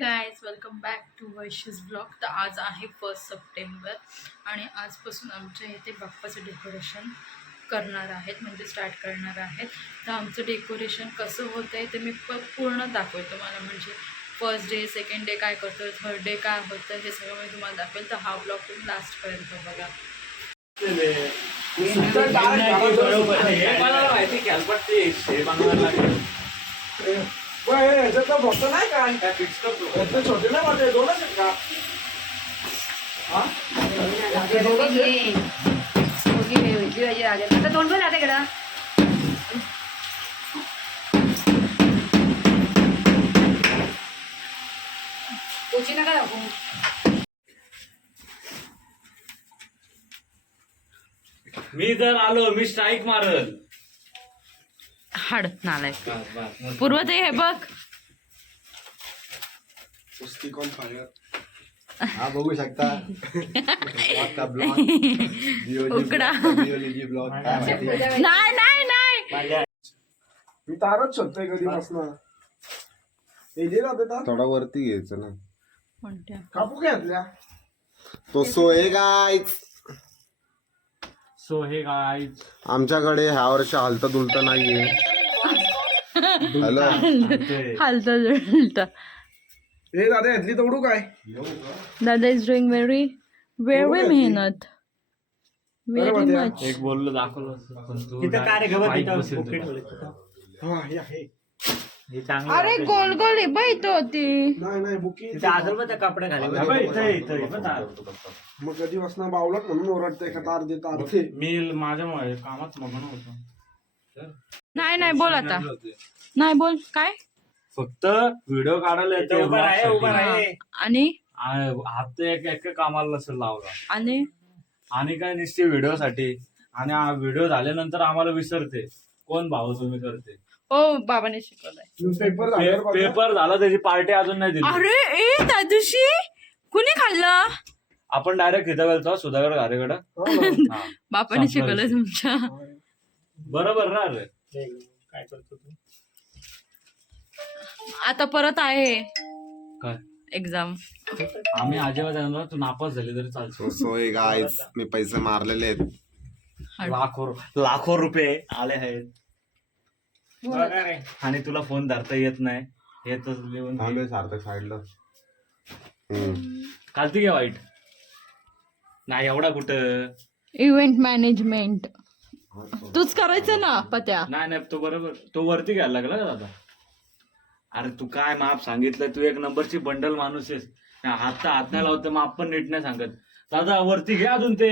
Guys welcome back to Vaishu's blog. तर आज आहे 1 सप्टेंबर आणि आजपासून आमच्या इथे बाप्पाचं डेकोरेशन करणार आहेत, म्हणजे स्टार्ट करणार आहेत. तर आमचं डेकोरेशन कसं होतं आहे ते मी पूर्ण दाखवतो तुम्हाला, म्हणजे फर्स्ट डे, सेकंड डे काय करतो, थर्ड डे काय होतं हे सगळं मी तुम्हाला दाखवेल. तर हा ब्लॉग तुम्ही लास्टपर्यंत बघा. छोटे नाही वाटते दोनच आहेत का? दोन पण राहते कडा कोची नका दाखवू. मी जर आलो मी स्ट्राईक मारल. हाड नालाय पूर्व ते हे बघ पुस्तिकोन फायर हा बघू शकता. उकडा नाही नाही नाही मी तारच शोधतोय कधीपासून. थोडा वरती घ्यायचं ना. कोणत्या कापू घेतल्या तो सोहे गाईच. सो हे गाईज आमच्याकडे ह्या वर्षी हलता दुलता नाहीये. हॅलो हालता जुळता. हे दादा यातली तोडू काय? दादा इज डुईंग व्हेरी व्हेरी मेहनत, व्हेरी मच. एक बोललो दाखवलं हा हे आहे. अरे गोल गोल आहे बाई तो ती. नाही बुकी कपडे मग कधीपासून बावलत म्हणून ओरडते का तार दे तार दे. मी माझ्या कामात मग्न होतो. नाही नाही बोल आता, नाही बोल काय. फक्त व्हिडिओ काढायला येते आणि हात एक कामाला नसेल लावला आणि काय निश्चित व्हिडिओ साठी. आणि व्हिडिओ झाल्यानंतर आम्हाला विसरते कोण भाऊ तुम्ही करते. ओ बाबाने शिकवलंय. पेपर झाला त्याची पार्टी अजून नाही दिली. अरे ए त्या दिवशी कुणी खाल्लं? आपण डायरेक्ट इथं गेलतो सुधागड घारेकडं. बापाने शिकवलं तुमच्या. बरोबर ना रे. काय करतो तू आता परत आहे काय एक्झाम. आम्ही अजिबात जाणार. तू नापास झाली तरी चालतो. सोहे गाईच. मी पैसे मारलेले आहेत. लाखो रुपये आले आहेत. आणि तुला फोन धरता येत नाही हे तर लिहून थांबे सार्थक साईडला. कालती घ्या वाईट नाही एवढा कुठं. इव्हेंट मॅनेजमेंट तूच करायचं ना पत्या. नाही तो बरोबर तो वरती घ्यायला लागला का दादा. अरे तू काय माप सांगितलं. तू एक नंबरची बंडल माणूस आहेस. हात नाही लावत माप पण नीट नाही सांगत. दादा वरती घे अजून ते.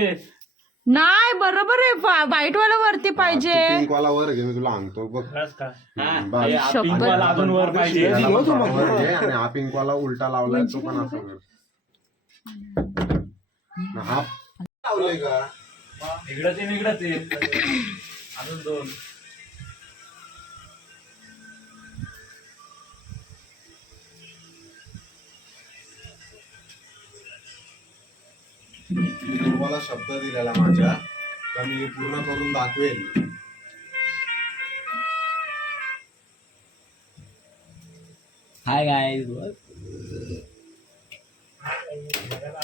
नाही बरोबर आहे, व्हाईट वाला वरती पाहिजे. पिंक वाला वर घे मी तुला सांगतो बघ. पिंक वाला अजून वर पाहिजे. वर घे आणि हा पिंक वाला उलटा लावलाय तो पण असा वर. हा लावलंय का इकडं ते अजून दोन. तुम्हाला शब्द दिलेला माझ्या तर मी पूर्ण करून दाखवेल. Hi guys.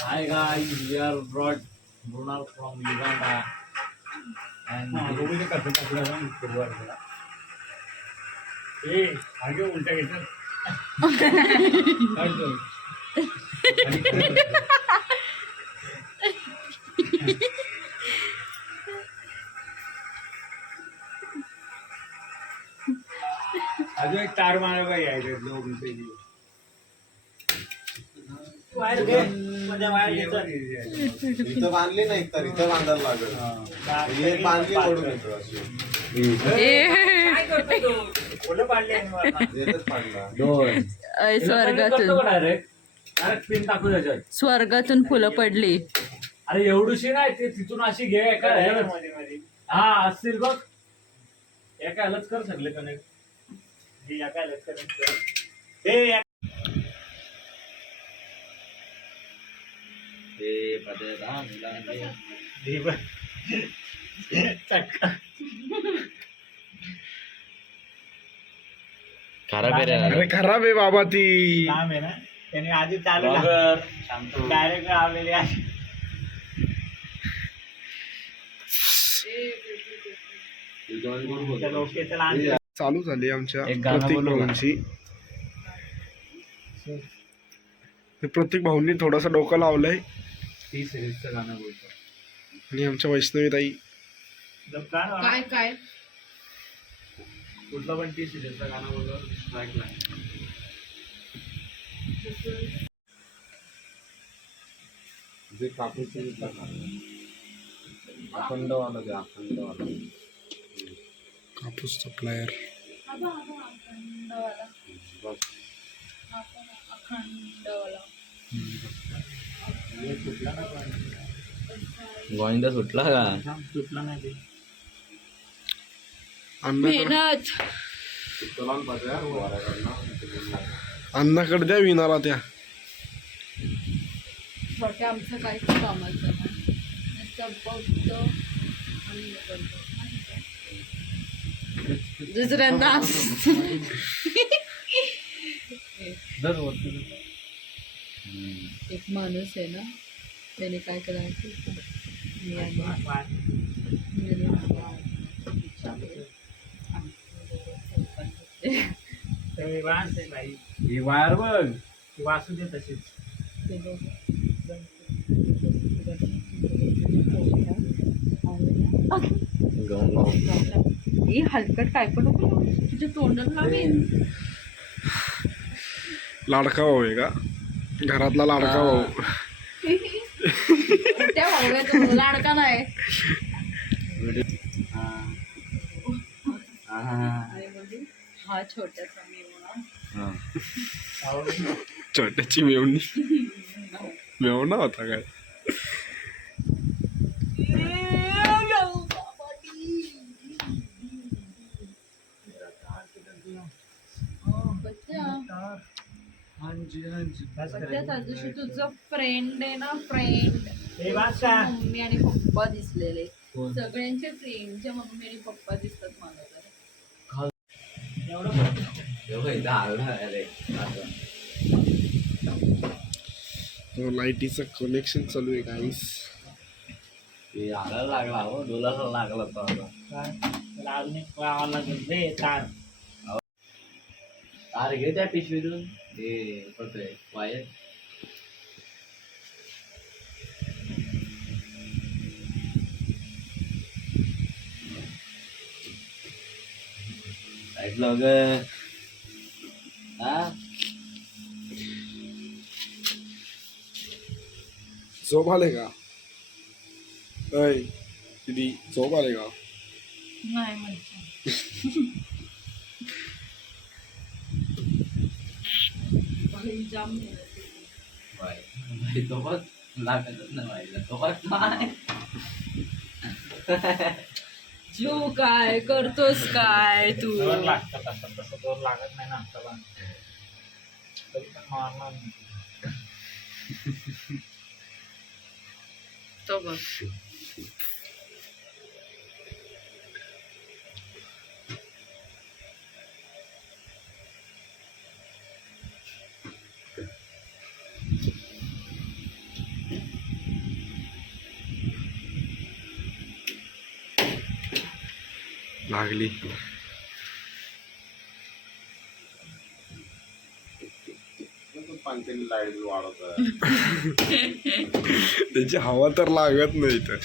Hi guys. We are brought Brunel from Uganda. And आगे उलटा घेतात. अजून एक तार मारायला यायचे लोक इथं बांधली नाही तर इथं बांधायला लागेल. एक बांधली ओढून येतो अशी. येतच पाडला. स्वर्गातून डायरेक्ट पिन टाकू त्याच्यात. स्वर्गातून फुलं पडली. अरे एवढीशी नाही ते तिथून अशी घे काय. हा असतील बघ. एका ह्यालाच कर सगळे कनेक्ट. अरे खराब आहे बाबा ती. काम आहे ना त्याने आधी चालू ब्लॉगर सांगतो डायरेक्ट लावलेली आहे. त्या लोकेचं लहान चालू झाली आमच्या एक गाणं प्रतीक बोलू का? भाऊंची. ते प्रतीक भाऊंनी थोडंसं डोकं लावलंय टी सिरीजचं गाणं बोलतो. आणि आमच्या वैष्णवीताई दुकान काय काय कुठलं पण टी सिरीजचं गाणं बोलतो स्ट्राईक ला. जे कापूस अखंडवाला द्या अखंडवाला. कापूस सप्लायर. अखंडवाला बस अखंडवाला गोविंदा सुटला का? सुटला नाही ते. मेहनत चला पाहिजे वाऱ्याकडनं. अण्णाकडे द्या विनाला त्या. बाकी आमचं काहीच कामाचं नाही नुसतं बघतो आणि हे करतो. दुसऱ्यांदा एक माणूस आहे ना त्याने काय करायचं ते वास आहे बाई. ही वायर बघ. ती वासू दे तशीच. हे हलकट काय पण नको लावू. तुझ्या तोंडाला लावेन. लाडका भाऊ आहे का? घरातला लाडका भाऊ. त्या भाऊयाचा लाडका नाही हा छोट्याचा मी म्हणा. छोट्याची मेवणी. मेवणा होता काय? त्या दिवशी तुझं फ्रेंड आहे ना फ्रेंड हे वास का? मम्मी आणि पप्पा दिसलेले सगळ्यांचे फ्रेंडचे मम्मी आणि पप्पा दिसतात मला तर. लाईटीचं कनेक्शन चालू आहे गाईस. लागला हो डोलाला लागला तो आता. काय? त्याला अजून एक लावावं लागेल रे तार. तार घे त्या पिशवीतून. हे पडतोय वायर. साईडला वगैरे हा झोप आले का? अय दीदी झोप आले का? नाही म्हणते जाम भाई तो बघ लागतच नाही व्हायला. तो बघ नाही. जीव काय करतोस काय तू. जोर लागतं तसं तसं जोर लागत नाही ना आमचा. तरी पण मारणार नाही. तो बघ लागली. पंचायती लाईट वाढवत आहे. त्याची हवा तर लागत नाही तर.